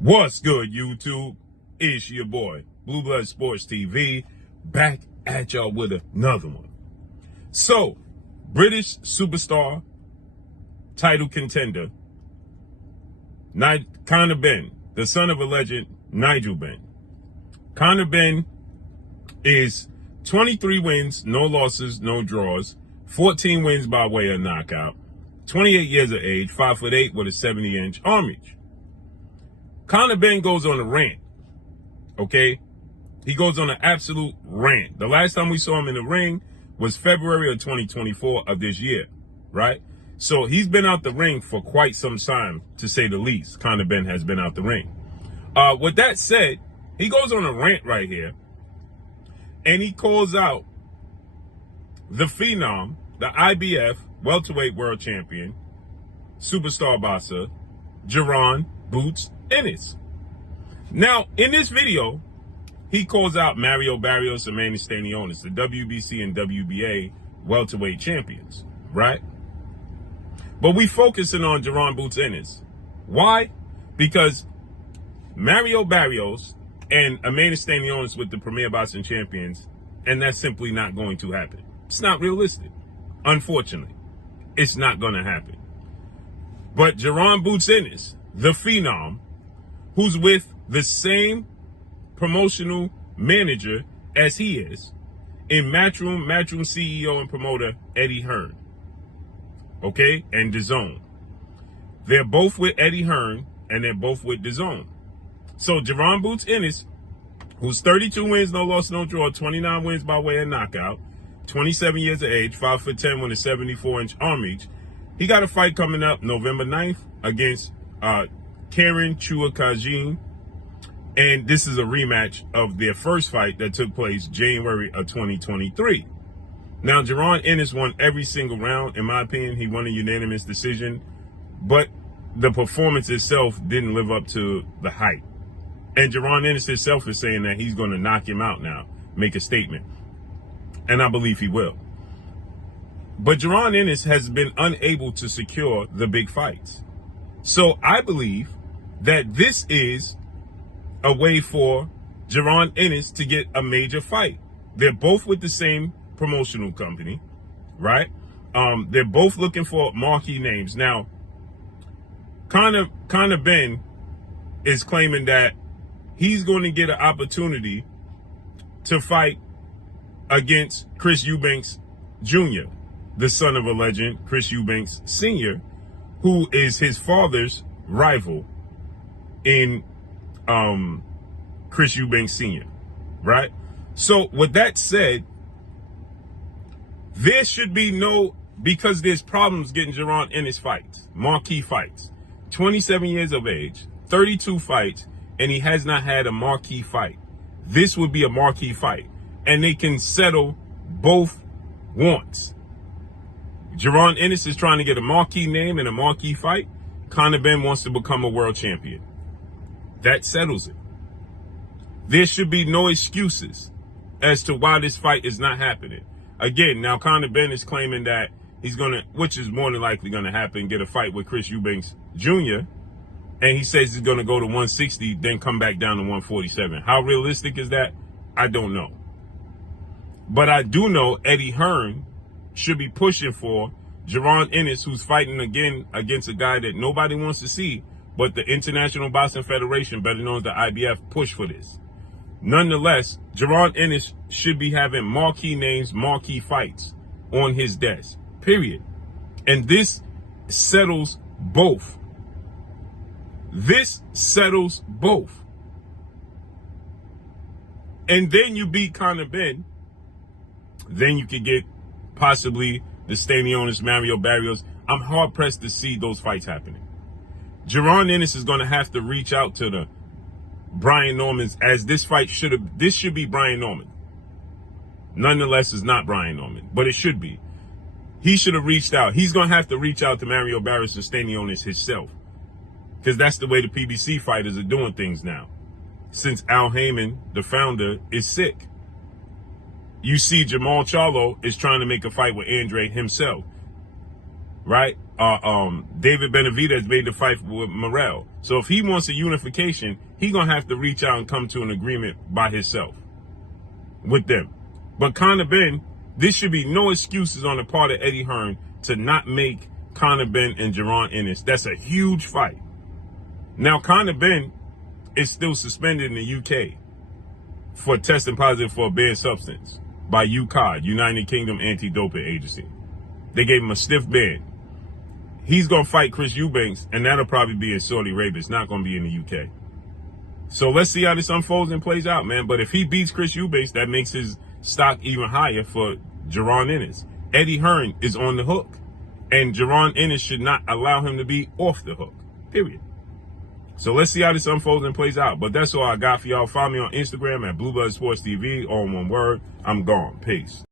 What's good, YouTube? It's your boy, Blue Blood Sports TV, back at y'all with another one. So, British superstar, title contender, Conor Benn, the son of a legend, Nigel Benn. Conor Benn is 23 wins, no losses, no draws, 14 wins by way of knockout, 28 years of age, 5'8" with a 70-inch arm reach. Conor Benn goes on a rant, okay? He goes on an absolute rant. The last time we saw him in the ring was February of 2024 of this year, right? So he's been out the ring for quite some time, to say the least. Conor Benn has been out the ring. With that said, he goes on a rant right here, and he calls out the Phenom, the IBF welterweight world champion, superstar boxer, Jaron Boots Ennis. Now, in this video, he calls out Mario Barrios and Manny Stanionis, the WBC and WBA welterweight champions, right? But we focusing on Jaron Boots Ennis. Why? Because Mario Barrios and Manny Stanionis with the Premier Boxing Champions, and that's simply not going to happen. It's not realistic. Unfortunately, it's not going to happen. But Jaron Boots Ennis, the Phenom, who's with the same promotional manager as he is in Matchroom CEO and promoter Eddie Hearn, okay, and DAZN. They're both with Eddie Hearn, and they're both with DAZN. So Jaron Boots Ennis, who's 32 wins, no loss, no draw, 29 wins by way of knockout, 27 years of age, 5'10" with a 74-inch arm reach. He got a fight coming up November 9th against Karen Chuakajin, and this is a rematch of their first fight that took place January of 2023. Now, Jaron Ennis won every single round. In my opinion, he won a unanimous decision, but the performance itself didn't live up to the hype. And Jaron Ennis himself is saying that he's going to knock him out now, make a statement. And I believe he will. But Jaron Ennis has been unable to secure the big fights. So I believe that this is a way for Jaron Ennis to get a major fight. They're both with the same promotional company, right? They're both looking for marquee names. Now, Conor Benn is claiming that he's going to get an opportunity to fight against Chris Eubanks Jr., the son of a legend, Chris Eubanks Sr., who is his father's rival in Chris Eubanks Sr., right? So with that said, there should be no, because there's problems getting Jaron Ennis fights, marquee fights, 27 years of age, 32 fights, and he has not had a marquee fight. This would be a marquee fight, and they can settle both wants. Jaron Ennis is trying to get a marquee name and a marquee fight. Conor Benn wants to become a world champion. That settles it. There should be no excuses as to why this fight is not happening. Again, now Conor Benn is claiming that he's going to, which is more than likely going to happen, get a fight with Chris Eubanks Jr., and he says he's going to go to 160, then come back down to 147. How realistic is that? I don't know. But I do know Eddie Hearn should be pushing for Jaron Ennis, who's fighting again against a guy that nobody wants to see, but the International Boxing Federation, better known as the IBF, push for this. Nonetheless, Jaron Ennis should be having marquee names, marquee fights on his desk, period. And this settles both. This settles both. And then you beat Conor Benn, then you could get possibly the Stanionis, Mario Barrios. I'm hard-pressed to see those fights happening. Jaron Ennis is going to have to reach out to the Brian Normans, as this fight this should be Brian Norman. Nonetheless, it's not Brian Norman, but it should be. He should have reached out. He's going to have to reach out to Mario Barrios and Stanionis himself, because that's the way the PBC fighters are doing things now, since Al Heyman, the founder, is sick. You see Jamal Charlo is trying to make a fight with Andre himself, right? David Benavidez made the fight with Morrell. So if he wants a unification, he gonna have to reach out and come to an agreement by himself with them. But Conor Benn, there should be no excuses on the part of Eddie Hearn to not make Conor Benn and Jaron Ennis. That's a huge fight. Now Conor Benn is still suspended in the UK for testing positive for a banned substance by UKAD, United Kingdom Anti-Doping Agency. They gave him a stiff ban. He's going to fight Chris Eubanks, and that'll probably be in Saudi Arabia. It's not going to be in the UK. So let's see how this unfolds and plays out, man. But if he beats Chris Eubanks, that makes his stock even higher for Jaron Ennis. Eddie Hearn is on the hook, and Jaron Ennis should not allow him to be off the hook, period. So let's see how this unfolds and plays out. But that's all I got for y'all. Follow me on Instagram at Blue Blood Sports TV, all in one word. I'm gone. Peace.